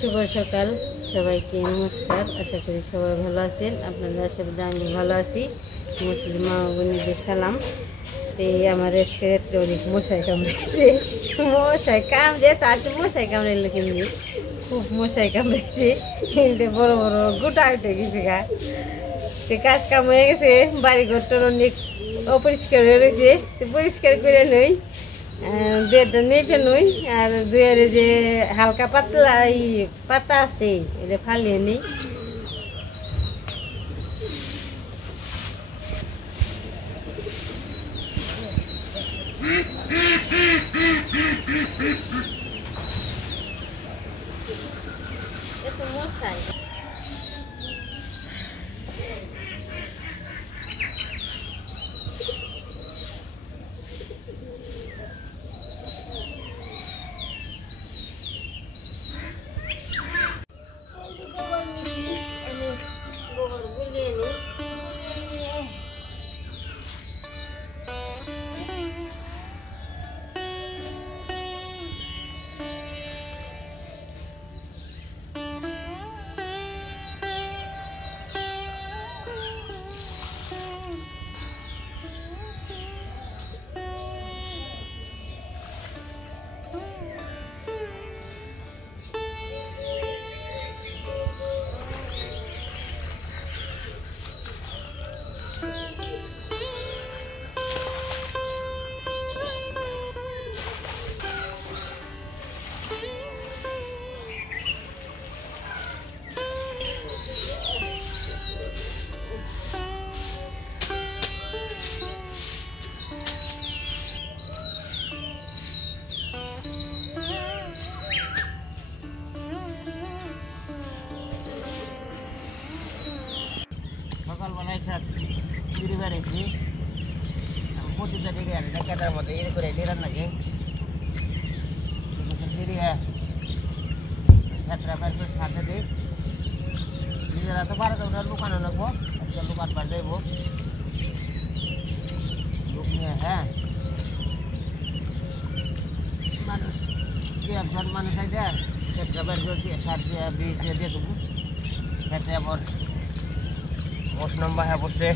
শুভ সকাল সবাইকে নমস্কার। আশা করি সবাই ভালো আছেন। আপনাদের আশীর্বাদে আমি ভালো আছি। মুসলিম মা বোনেদের সালাম। এই আমার আজকে রাত্রে অনেক মশাই কামড়াইছে। মশাই কামড়ে তার মশাই কামড়াইলো কিন্তু খুব মশাই কামড়াইছে। কিন্তু বড় বড় গোটা উঠে গেছে গা। কাজ কাম হয়ে গেছে, বাড়িঘরটার অনেক অপরিষ্কার হয়ে রয়েছে। পরিষ্কার করে নই, দুয়েরটা নেচে নই, আর দুয়ের যে হালকা পাতলা এই পাতা আছে এটা ফালিয়ে নেই। এত মশাই সকালবেলায় ফিরে বেড়েছি। প্রতিটা দিকে কেটার মধ্যে এর করে নিরান লাগে ফিরিয়ে ক্ষেত্রে বের করে সাথে দিই। নিজেরা তো বারো ওটা লুকানো লাগবো, আজকে লুকান বার যাইব লুক নিয়ে। হ্যাঁ, মানুষ দু একজন মানুষ আইতে ক্ষেত্রে বের করে দিয়ে সার দিয়ে বীজ দিয়ে দিয়ে দেবো। ক্ষেত্রে আবার মশনম বাহা পড়ছে।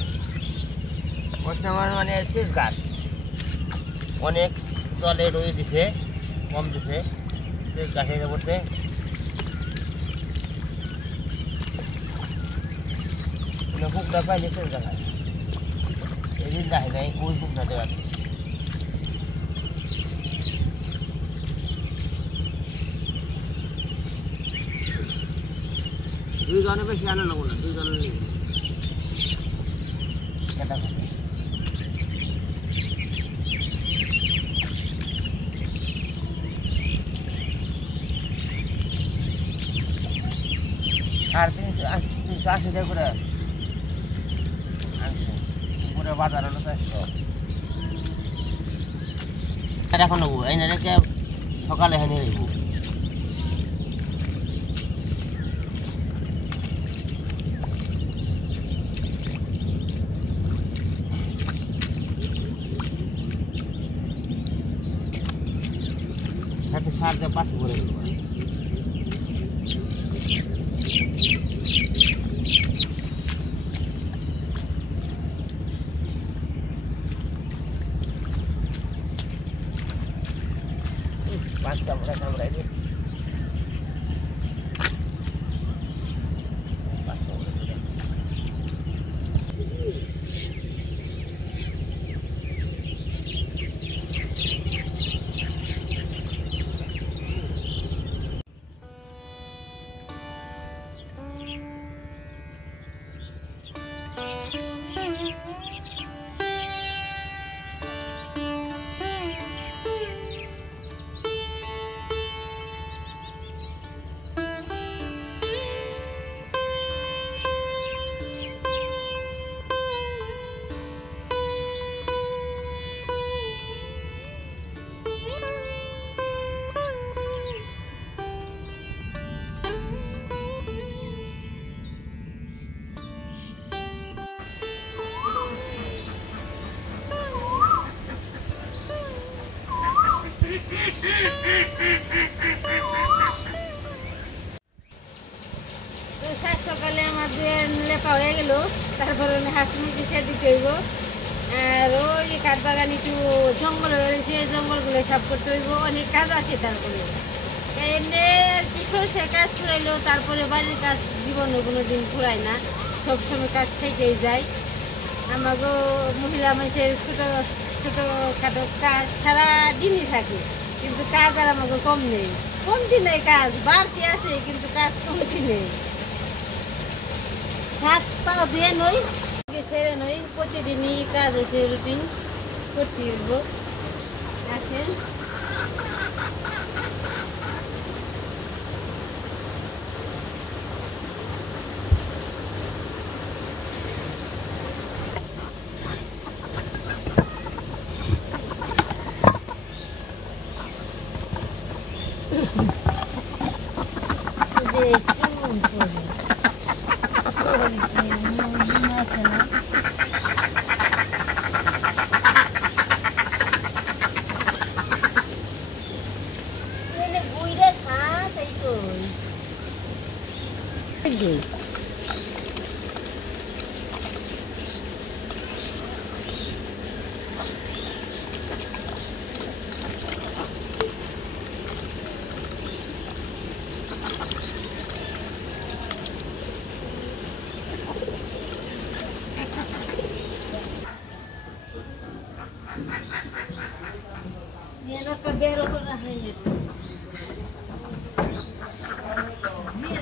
মশনম মানে শীষ গাছ অনেক জলে রয়ে দিছে, কম দিছে, শীষ গাছে পড়ছে। হুকটা পাইলে শীষ গাছ এই দিন দেখে নাই, ওই হুকটা দেওয়া দিচ্ছে। দুইজনে বেশি আনো নেবো না, দুইজনে কেটা খাবে। আর 380 টাকা করে আনছে, পুরো বাজার হলো 400। এখন নেবো এনে রেখে সকালে এনে নেবো। সাথে সার দিয়ে পাশে করে দেবো। পাঁচটা মোটা কামড়াই দিই। হয়ে গেল, তারপরে হাঁস মুরগি খেয়ে দিতে হইব। আর ওই যে কাঠ বাগান একটু জঙ্গল হয়ে রয়েছে, জঙ্গলগুলো সাফ করতে হইব, অনেক কাজ আছে। তারপরে এমনি আর কি সরষে কাজ ফুরাইলো, তারপরে বাড়ির কাজ জীবনে কোনো দিন ফুরায় না, সবসময় কাজ থেকেই যায়। আমাকেও মহিলা মানুষের ছোটো ছোটোখাটো কাজ সারাদিনই থাকে, কিন্তু কাজ আর আমাকে কম নেই, কমতি নেই, কাজ বাড়তি আছে কিন্তু কাজ কমতি নেই। হাত পা ধুয়ে নই, ছেড়ে নই, প্রতিদিনই কাজ হয়েছে, রুটিন করতে হইব। আসেন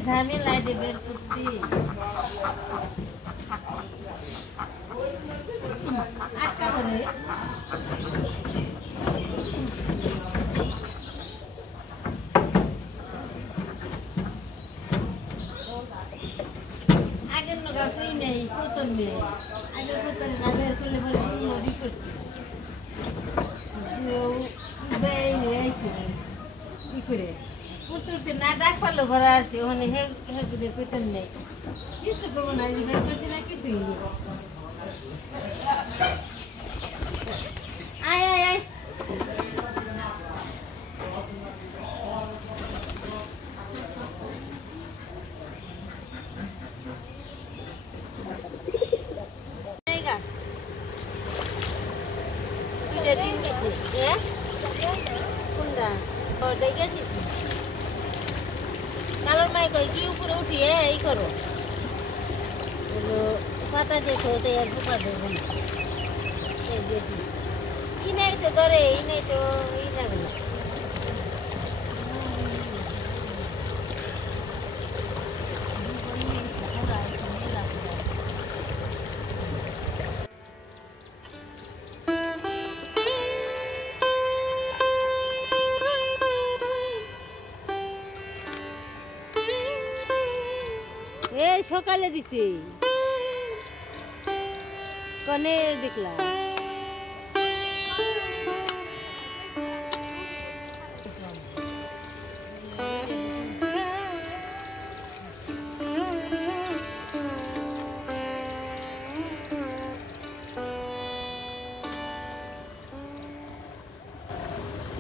ঝামেলা বের করতে আটকা করে আগের নগা কই নেই, কোতন নেই, আগের কোতন না বের করলে বলে সুন্দরই করছে ই করে পুতুলতে না ডাক পারলো ভরা আছে, ওখানে হেগুদের কোতন নেই, কিছু করবো না, বের করছে না কিছুই নেই। আয় আয় আয় কালোর মাই কই কি উপরে উঠিয়ে এই করো, পাতা দেখো তো আর পোকা দেবো না, ই নাই তো ধরে, ই নাই তো ই যাবে না। এই সকালে দিছি কনে দেখলাম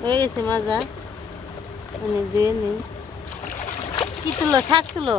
হয়ে গেছে মাজা, অনেক দিয়ে নেই। কি তুলো, শাক তুলো?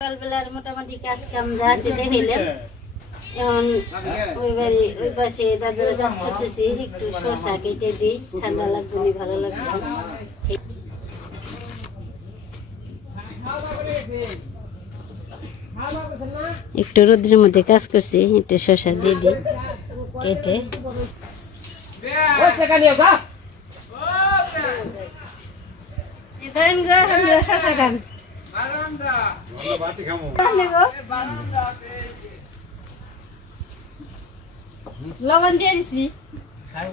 সকালবেলার মোটামুটি কাজ কাম যা আছে দেখাইলাম। এখন ওই বাড়ি ওই পাশে দাদার কাজ করতেছি, একটু শসা কেটে দিই, ঠান্ডা লাগবে, ভালো লাগবে। একটু রোদ্রের মধ্যে কাজ করছি, একটু শসা দিয়ে দিই কেটে। শসা খান লবণ দিয়ে দিছি, খান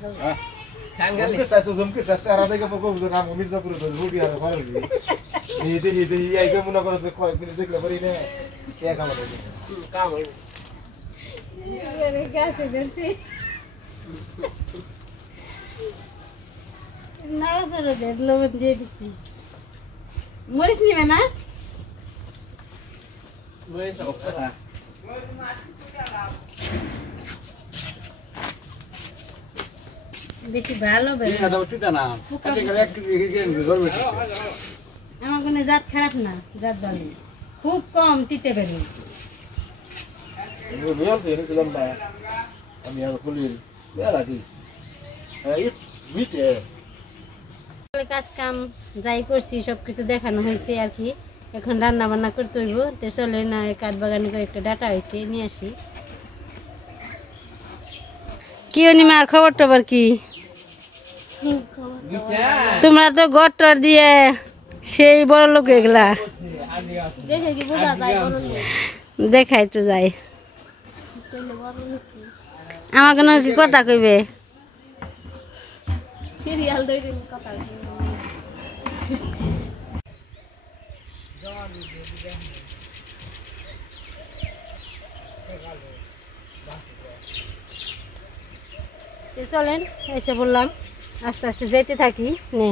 খালি জমকে সাইছো জমকে সাইছো আর আদা কাপড় কবুজ নাম মির্জাপুর ধরে রুটি আর ঘরে দিয়ে এই আইকে মনে করো যে কয় দিন দেখলে পারি না কে কাম করে কাম হইব গাছে ধরছি না চলে দেখ লবণ দিয়ে দিচ্ছি মরিচ নিবে না মই সব কথা বেশি ভালো বের এই দাও ঠিক না কাটে গেলে এক কেজি ধরবে আমার কোনো জাত খারাপ না জাত ভালো খুব কম তিতে বেরো এই মেল ফেরে ছিলাম না আমি আর খুলি বেলা কি এই মিটে কাজ কাম যাই করছি সব কিছু দেখানো হয়েছে আর কি এখন রান্না বান্না করতে হইব তো চলে না কাঠ বাগানে একটা ডাটা হয়েছে নিয়ে আসি কি অনিমা খবর টবর কি তোমরা তো ঘর টর দিয়ে সেই বড় লোক এগুলা দেখাই তো যাই আমার কোনো কি কথা কইবে সিরিয়াল দইরেন কথা চলেন এসে বললাম আস্তে আস্তে যেতে থাকি নে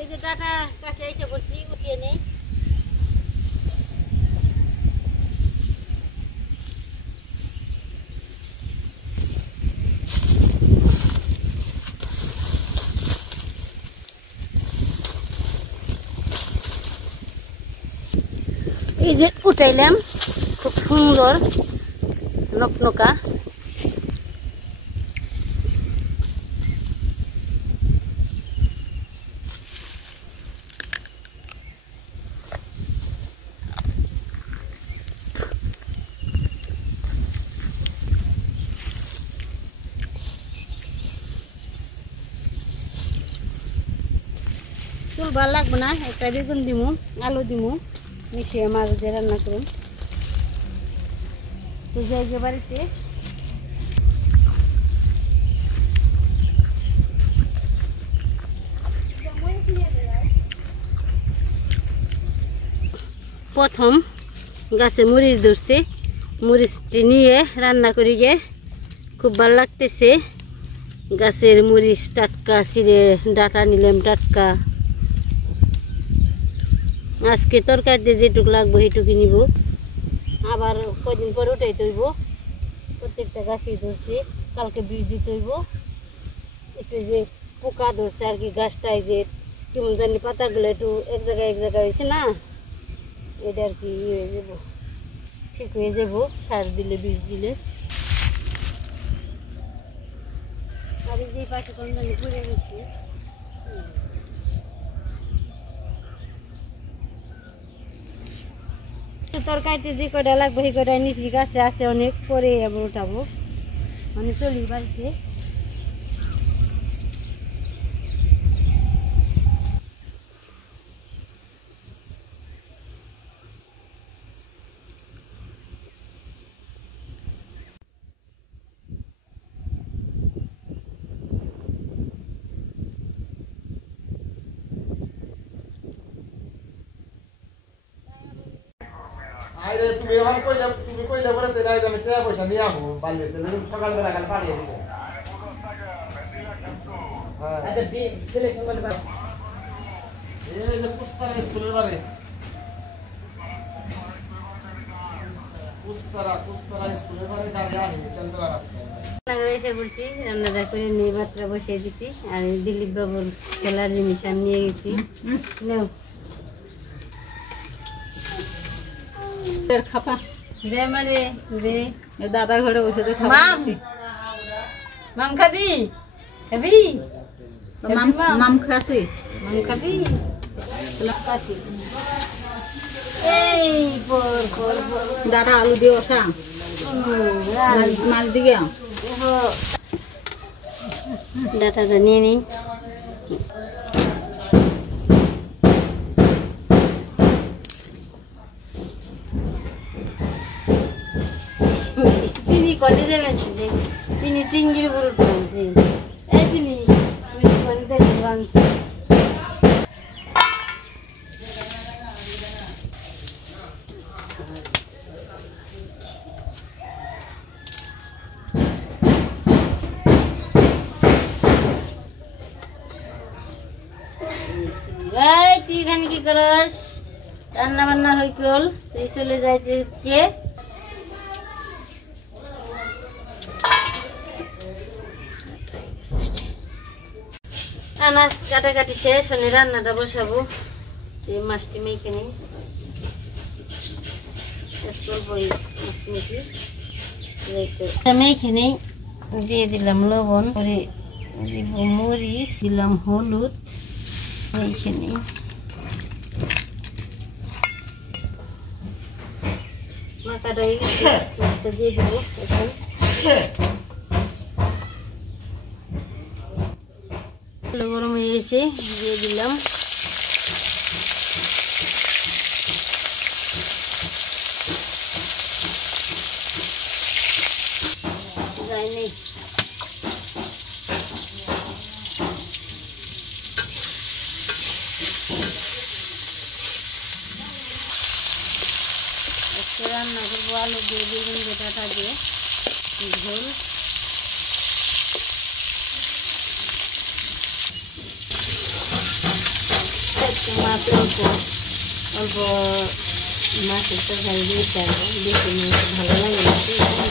এই যে ডাটা কাছে এসে পড়ছি উঠিয়ে নেই এই যে উঠাইলাম খুব সুন্দর নকনকা চুল ভালো লাগবে না একটা বেগুন দিমু আলু দিমু মিশিয়ে মাছ দিয়ে রান্না করুন তো যাই যে বাড়িতে প্রথম গাছে মরিচ ধরছে মরিচটি নিয়ে রান্না করি গে খুব ভালো লাগতেছে গাছের মরিচ টাটকা ছিঁড়ে ডাটা নিলাম টাটকা আজকে তরকারি দিয়ে যেটুকু লাগবো সেইটুকু নিব আবার কদিন পর উঠাই তৈব প্রত্যেকটা গাছই ধরছে কালকে বীজ দিতে হইব একটু যে পোকা ধরছে আর কি গাছটায় যে কেমন জানি পাতাগুলো একটু এক জায়গায় হয়েছে না এটা আর কি ইয়ে হয়ে যাব ঠিক হয়ে যাব সার দিলে বীজ দিলে আর এই যে পাশে কোন জানি পড়ে গেছে তরকারিতে যে কটা লাগবে সেই কটা নিচি গাছে আছে অনেক পরে আবার উঠাবো মানে চলি বাড়িতে আরে তুমি এখন কইলে পরে তাহলে আজ আমি টাকা পয়সা নিয়ে আসবো বাড়িতে তাহলে সকালবেলা কাল পাঠিয়ে দিবো হ্যাঁ আচ্ছা সিলেকশন বলে বাবা এই যে পুস্তারা স্কুলের বারে পুস্তারা স্কুলের বারে গাড়ি আসবে তেলতলা রাস্তায় রান্নাঘরে এসে বলছি রান্নাটা করে নিয়ে মাত্রা বসিয়ে দিছি আর দিলীপ বাবুর খেলার জিনিস আমি নিয়ে গেছি নেও খাপা দে মারে দে দাদার ঘরে বসে তো মাম মাম খাবি খাবি মাম খাসি মাম খাবি এই পর পর দাদা আলু দিয়ে ওসা মাছ দিয়ে ডাটাটা নিয়ে নিই চিনি কলে যাবে চিনি টিঙ্গির বড় টানছি এই চিনি করে দেবে বানছি তুই এখানে কি করস রান্না বান্না হয়ে গেল তুই চলে যাইতে কে আনাজ কাটাকাটি শেষ হলে রান্নাটা বসাবো এই মাছটি মেখে নিই মেখে নিই দিয়ে দিলাম লবণ করে দিব মরিচ দিলাম হলুদ মেখে নিই মাখাটা হয়ে গেছে মাছটা দিয়ে দিব এখন গরম হয়ে গেছে দিয়ে দিলাম যায়নি রান্না করবো আলু দিয়ে বেগুন ডাটা দিয়ে ঝোল মাছ অল্প অল্প মাছের তরকারি দিয়ে চাইবো বেশি ভালো লাগে না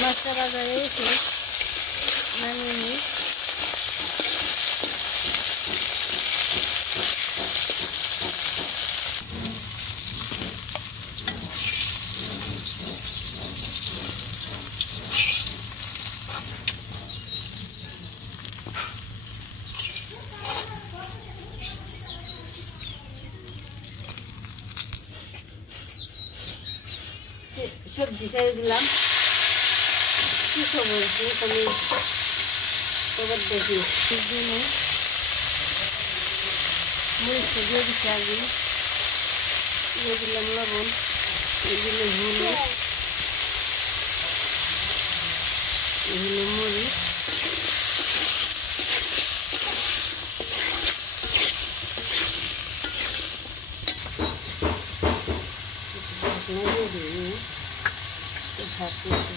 মাছটা বাজারে এসে নামিয়ে নিই সবজি ছেড়ে দিলাম কি খবর আমি খবর দেখি মরিচটা দিয়ে দিচ্ছি আগে দিয়ে দিলাম লবণ এগুলো হলুদ এগুলো মরিচ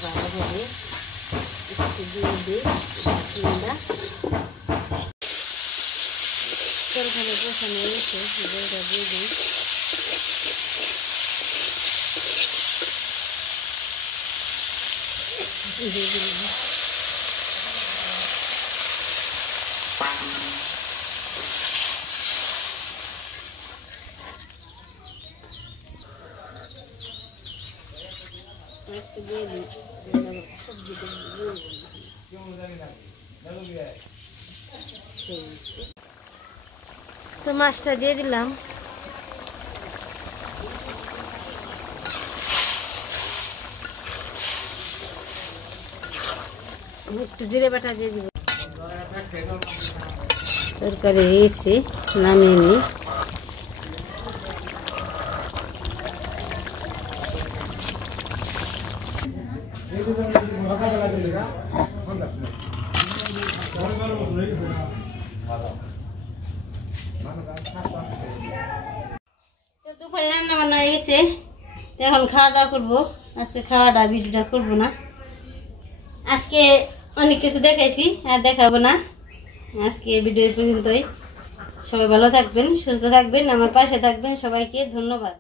ভালোভাবে একটু দিয়ে দিই ঢাকনাটা তরকারি কষানো হয়েছে জলটা দিয়ে দিই দিয়ে দিলাম একটু দিয়ে দিই সবজিটা তো মাছটা দিয়ে দিলাম একটু জিরে বাটা দিয়ে দিব তরকারি হয়েছে নামিয়ে নিই দুপুরে রান্না বান্না হয়ে গেছে তো এখন খাওয়া দাওয়া করবো। আজকে খাওয়াটা ভিডিওটা করবো না, আজকে অনেক কিছু দেখাইছি আর দেখাবো না। আজকে ভিডিও পর্যন্তই। সবাই ভালো থাকবেন, সুস্থ থাকবেন, আমার পাশে থাকবেন। সবাইকে ধন্যবাদ।